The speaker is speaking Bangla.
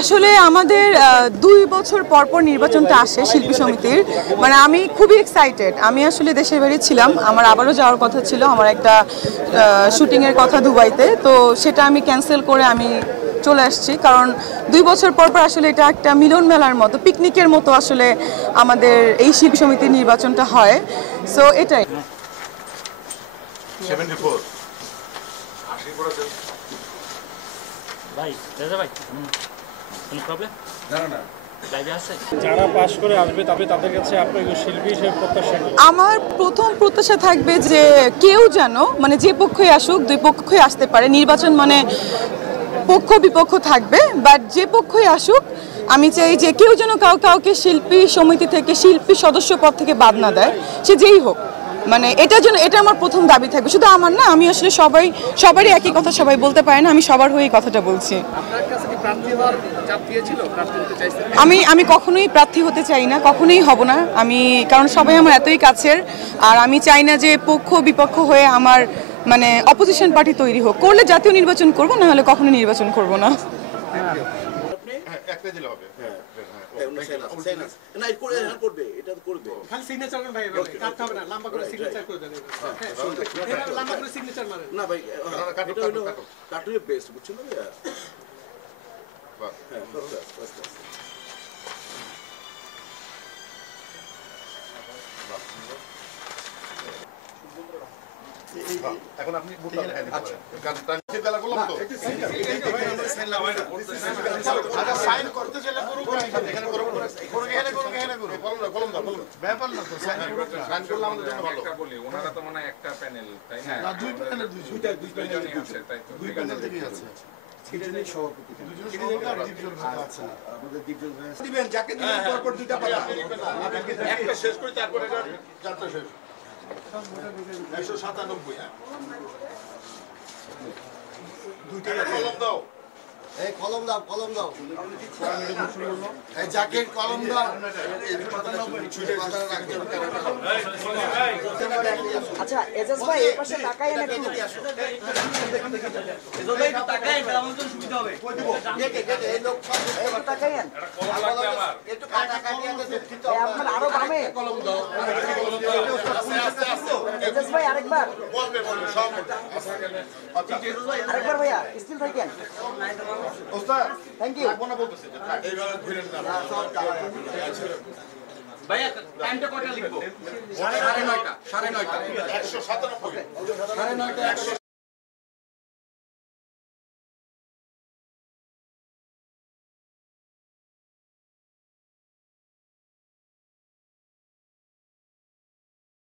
আসলে আমাদের 2 বছর পর পর নির্বাচনটা আসে শিল্পী সমিতির, মানে আমি খুবই এক্সাইটেড। আমি আসলে দেশের বাড়ি ছিলাম, আমার আবারও যাওয়ার কথা ছিল, আমার একটা শুটিংয়ের কথা দুবাইতে, তো সেটা আমি ক্যান্সেল করে আমি চলে আসছি। কারণ 2 বছর পর পর আসলে এটা একটা মিলন মেলার মতো, পিকনিকের মতো আসলে আমাদের এই শিল্পী সমিতির নির্বাচনটা হয়। সো এটাই। 74 ভাই ভাই কোনো প্রবলেম না যারা পাশ করে আসবে তাদের কাছে আপনার শিল্পী হিসেবে প্রত্যাশা আমার প্রথম প্রত্যাশা থাকবে যে কেউ যেন, মানে যে পক্ষই আসুক, দুই পক্ষই আসতে পারে, নির্বাচন মানে পক্ষ বিপক্ষ থাকবে, বাট যে পক্ষই আসুক আমি চাই যে কেউ যেন কাউকে শিল্পী সমিতি থেকে, শিল্পী সদস্য পদ থেকে বাদ না দেয়, সে যেই হোক। মানে এটা আমার প্রথম দাবি থাকবে, শুধু আমার না, আমি আসলে সবারই একই কথা সবাই বলতে পারে না, আমি সবার হয়েই কথাটা বলছি। আমি কখনোই প্রার্থী হতে চাই না, কখনোই হব না আমি, কারণ সবাই আমার এতই কাছের, আর আমি চাই না যে পক্ষ বিপক্ষ হয়ে আমার মানে অপোজিশন পার্টি তৈরি হোক। করলে জাতীয় নির্বাচন করব, না হলে কখনো নির্বাচন করব না। এখন আপনি বেলা করলাম তো সাইন করতে চাইলে এখানে ব্যাপার না তো সাইন করলে আমাদের জন্য ভালো। বলি ওনারা তো মনে হয় একটা প্যানেল, তাই না? দুই প্যানেল, দুই প্যানেল আছে, তাই তো দুই প্যানেল থেকেই আছে। দুজনেই সভাপতি, আর দীপজল ভাই আছে, আমাদের দীপজল ভাই দিবেন, যাকে দিবেন পরপর দুইটা পাতা, একটা শেষ করে তারপরে যাত্রা শেষ 197। দুইটা কলম দাও, এই কলম দাও, কলম দাও, এই জাকির কলম দাও। আচ্ছা এজাজ ভাই এই পাশে তাকায় না, একটু এজাজ ভাই তাকায়, আমাদের জন্য সুবিধা হবে। কই দিব এই লোক একটু তাকায়েন, কলম লাগবে আমার, একটু টাকা দিয়ে দেন, কিন্তু আপনার আরো বামে কলম দাও, আস্তে আস্তে এজাজ ভাই আরেকবার বলবে সব। আচ্ছা আরেকবার ভাইয়া স্টিল থাকেন। ওস্তাদ থ্যাংক ইউ। কোন বলতেছে এইভাবে ঘুরে না ভাইয়া টাইমটা কয়টা লিখবো? 9:30 197 197